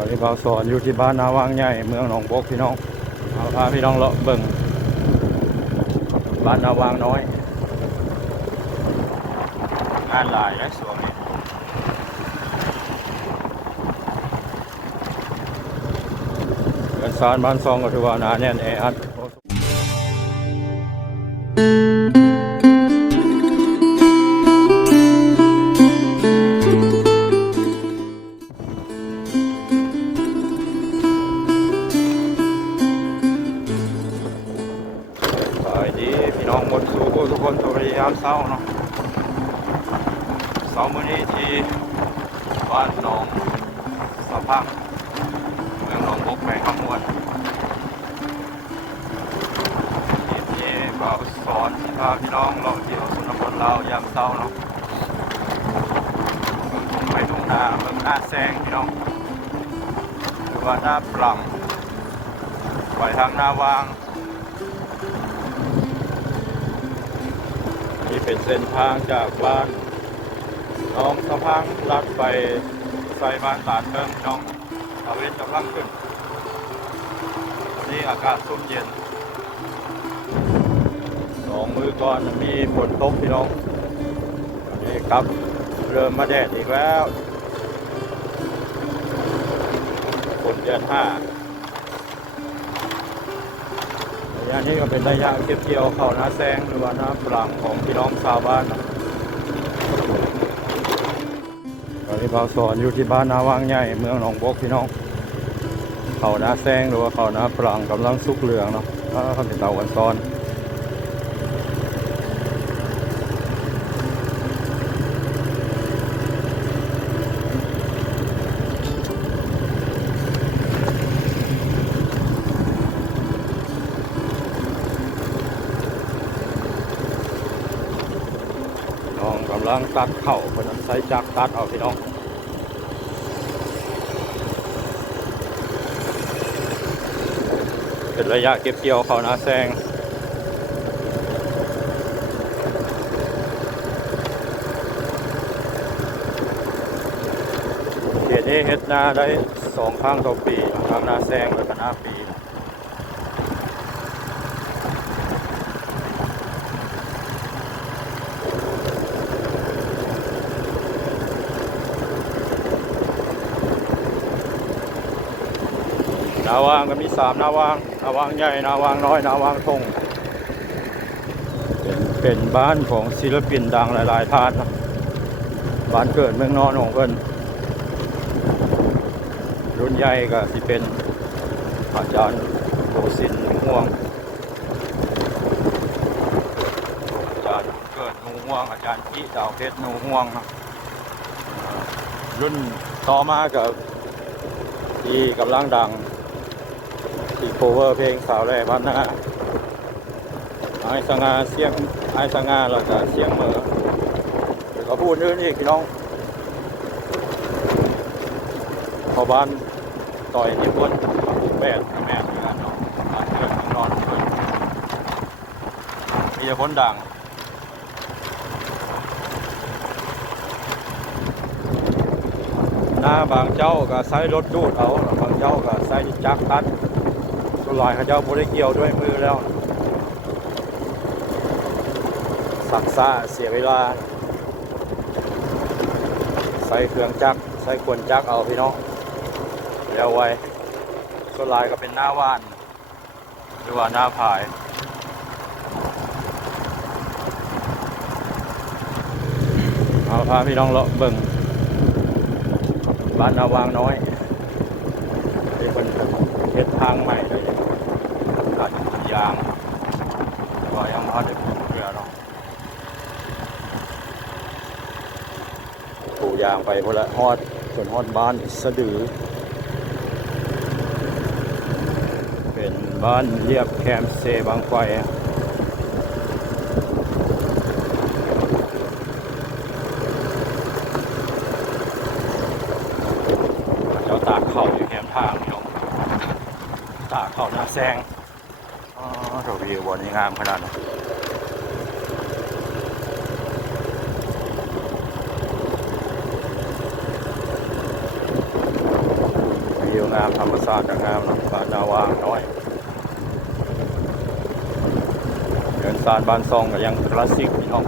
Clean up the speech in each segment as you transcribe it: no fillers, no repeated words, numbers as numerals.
ตอนนี้เราสอนอยู่ที่บ้านนาวางใหญ่เมืองหนองบกพี่น้องเอาพาพี่น้องเลาะเบิ่งบ้านนาวางน้อยงานหลายและสวงนี้เงินซานบ้านซองก็ถือว่าหนาแน่นแออัดพี่น้องหมดสู่ทุกคนตัวพยายามเศร้าเนาะเสาร์มื้อนี้ที่บ้านหนองสะพังเมืองหนองบกแขวงคำมวนที่บ่าวสอนที่พาพี่น้องเราเที่ยวสุนทรภพลาวยามเศร้าเนาะไปทุ่งนาเมืองหน้าแซงพี่น้องหรือว่าหน้าปล่ำไปทางหน้าวางนี่เป็นเส้นทางจากบ้านน้องสะพังลัดไปใส่บ้านตาดเพิ่มน้องตะเวนกำลังขึ้นวันนี้อากาศซุ่มเย็น2 มื้อก่อนมีฝนตกพี่น้องวันนี้ครับเริ่มมาแดดอีกแล้วฝนเดือน5ระยะนี้ก็เป็นระยะเก็บเกี่ยวเข้าหน้าแซงหรือว่าหน้าปลังของพี่น้องชาวบ้านนะตอนนี้เราสอนอยู่ที่บ้านนาวางใหญ่เมืองหนองบกพี่น้องเขาหน้าแซงหรือว่าเขาหน้าปลังกำลังสุกเหลืองเนาะเขาเป็นเตากันซ้อนน้องกำลังตัดเข่าเป็นใช้จักรตัดเอาพี่น้องเป็นระยะเก็บเกี่ยวเขาหน้าแซงเขตนี้เฮ็ดนาได้2 ครั้งต่อปีทางหน้าแซงและก็หน้าปีนาวางก็มี3 นาวางใหญ่นาวางน้อยนาวางทงเป็นบ้านของศิลปินดังหลายๆท่านนะบ้านเกิดเมืองนอนของเพิ่นรุ่นใหญ่ก็สิเป็นอาจารย์โกศินทร์ห่วงอาจารย์เกิดนูห่วงอาจารย์พี่ดาวเพชรนูห่วงนะรุ่นต่อมากับที่กำลังดังที่โคเวอร์เพลงสาวแร่บ้านหน้าไอ้สง่าเสียงไอ้สง่าเราจะเสียงเหมือเดี๋ยวเขาพูดอื่นอีกพี่น้องพอบ้านต่อยที่พ้นมาบุกแบดแม่เหมือนกันเนาะบ้านเกิดเมืองนอนเกิดมีแต่คนดังหน้าบางเจ้าก็ใช้รถดูดเอาบางเจ้าก็ใช้จักรตัดส่วนหลายเขาเจ้าบ่ได้เกี่ยวด้วยมือแล้วสักซ่าเสียเวลาใส่เครื่องจักรใส่ขวนจักรเอาพี่น้องแล้วไว้ส่วนหลายก็เป็นหน้าว่านหรือว่าหน้าผายเอาพาพี่น้องเลาะเบิ่งบ้านนาวางน้อยที่เป็นเฮ็ดทางใหม่เลยตัดยางก็ยังพอได้ปลูกเรือเนาะปลูกยางไปพุ่นละฮอดส่วนฮอดบ้านสะดือเป็นบ้านเรียบแคมเซบางไฟเจ้าตากเข่าอยู่แคมทางพี่น้องตากเข่าหน้าแซงเราวิวบนนี้งามขนาดนั้นว วิวงามธรรมชาติก็งามเนาะบ้านนาวางน้อยเดินซานบ้านซองก็ยังคลาสสิกพี่น้อง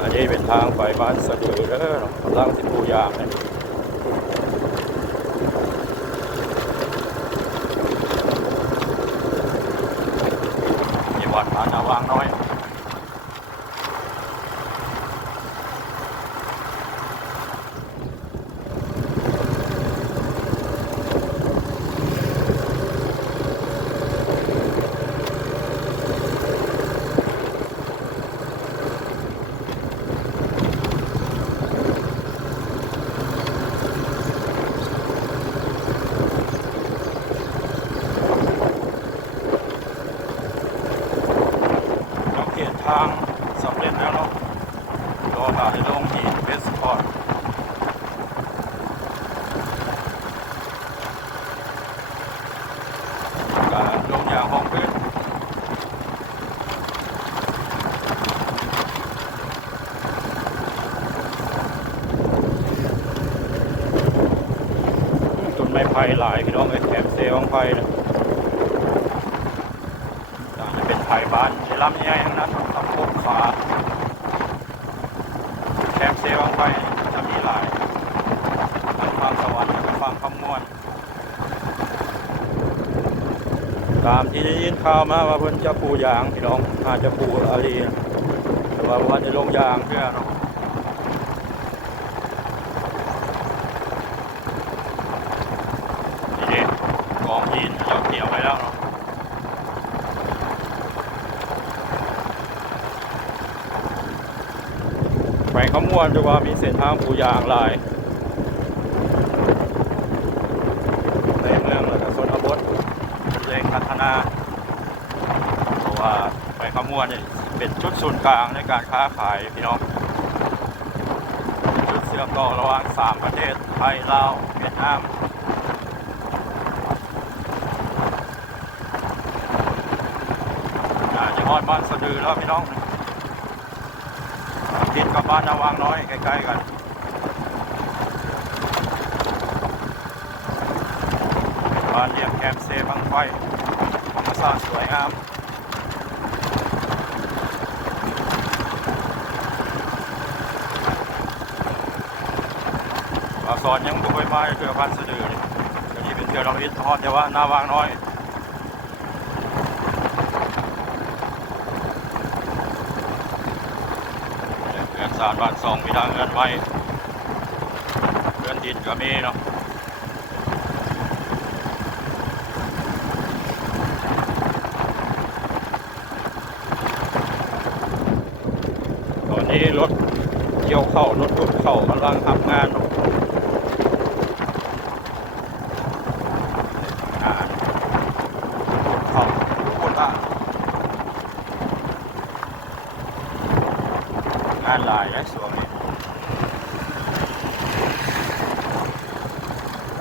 อันนี้เป็นทางไปบ้านสะดือเด้อเนาะกำลังสิปูยางเนี่ยวัดบ้านนาวางน้อยทางสำเร็จแล้วเนาะรอถ่ายลงที่เบสพอร์ตการลงยางห้องพื้นต้นไม้ไผ่หลายพี่น้องไอ้แคมเซลของไผ่นะจะเป็นไผ่บ้านใช้ลำใหญ่ทั้งนั้นทำโคตรขาแคมเซลของไผ่จะมีหลายทั้งฟังสวรรค์และฟังคำมวลตามที่ได้ยินข่าวมาว่าเพิ่นจะปูยางพี่น้องอาจจะปูอะไรแต่ว่าวันจะลงยางเพื่อเนาะนี่เด็กกองหินเราเกี่ยวไว้แล้วเนาะแขวงขมวนจะว่ามีเส้นทางปูยางหลายในเมืองและชนบทเป็นแหล่งพัฒนาเพราะว่าแขวงขมวนเนี่ยเป็นจุดศูนย์กลางในการค้าขายพี่น้องจุดเชื่อมต่อระหว่าง3ประเทศไทยลาวเวียดนามจะฮอดบ้านสะดือแล้วพี่น้องติดกับบ้านนาวางน้อยใกล้ๆกันบ้านเรียบแคมเซบังไฟธรรมชาติสวยงามสอนยังบ่เคยมาเกือบบ้านสะดือเลยอันนี้เป็นเกือบเราอินทอดแต่ว่านาวางน้อยเงินสารบ้านซองมีทางเงินไว้เงินดินก็มีเนาะตอนนี้รถเกี่ยวเข้ารถขุดเข้ากำลังทำงานเนาะงานหลายและสวย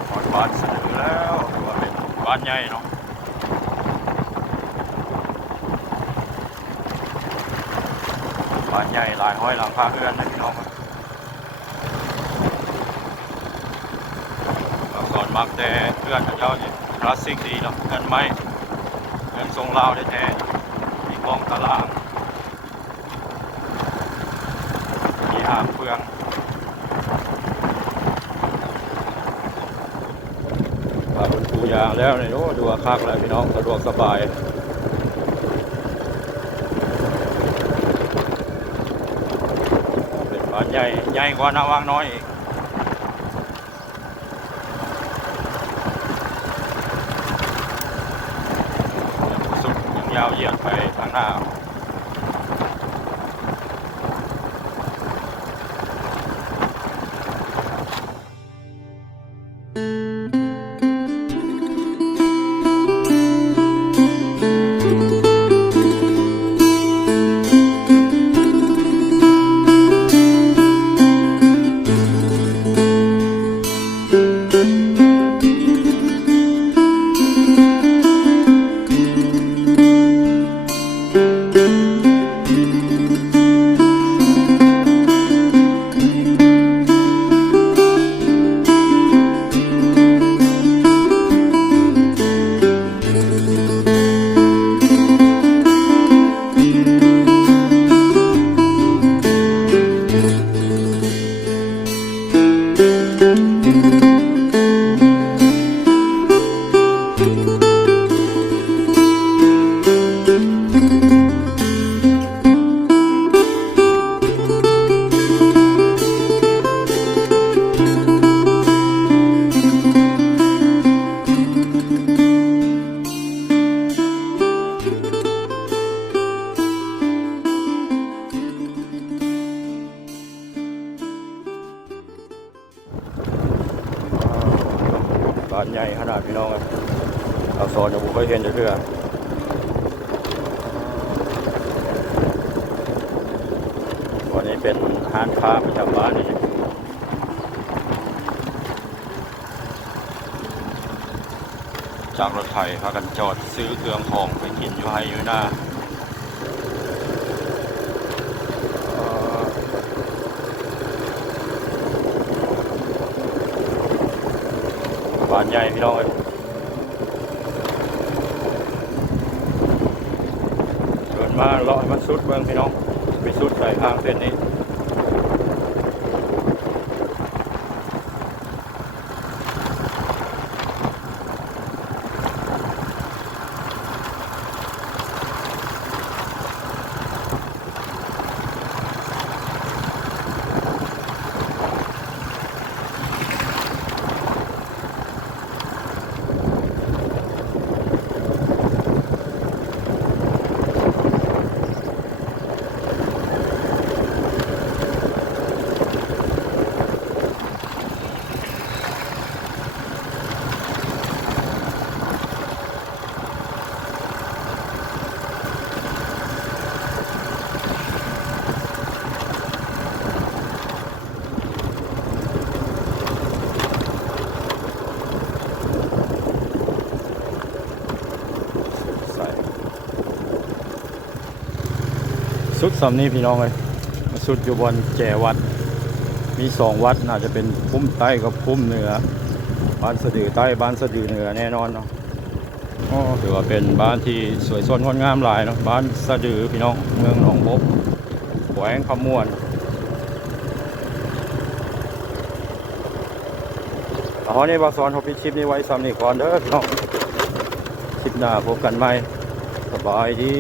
หอดบ้านสะดือแล้วว่าเป็นบ้านใหญ่เนาะบ้านใหญ่หลายห้อยหลังคาเรือนนะพี่น้องก่อนมักแต่เรือนเจ้าเนี่ยคลาสสิกดีเนาะเรือนไม้เรือนทรงลาวแท้ๆมีกองตารางอ่างเฟืองป่าบนปูยางแล้วเนี่ยโอ้ดูคักเลยพี่น้องสะดวกสบายเป็นบ้านใหญ่กว่านาวางน้อยอีกสุดยังยาวเหยียดไปทางหน้า บ้านใหญ่ขนาดพี่น้องเลยเราสอนจะบุกเคยเห็นจะเพื่อวันนี้เป็นห้างค้าประจำบ้านนี่จากรถไถพากันจอดซื้อเครื่องของไปกินอยู่ไฮอยู่หน้าบ้านใหญ่พี่น้องเลยเดินมาเลาะให้มันสุดเมืองพี่น้องไปสุดสายทางเส้นนี้สุดสำนี้พี่น้องเลยสุดอยู่บนแจวัดมี2 วัดน่าจะเป็นพุ่มใต้กับพุ่มเหนือบ้านสะดือใต้บ้านสะดือเหนือแน่นอนเนาะถือว่าเป็นบ้านที่สวยสดงดงามหลายเนาะบ้านสะดือพี่น้องเมืองหนองบกแขวงขมวนเอาในบางสอนเขาปิดคลิปนี้ไว้ซ้ำนี่ก่อนเด้อพี่น้องคลิปหน้าพบกันใหม่สบายดี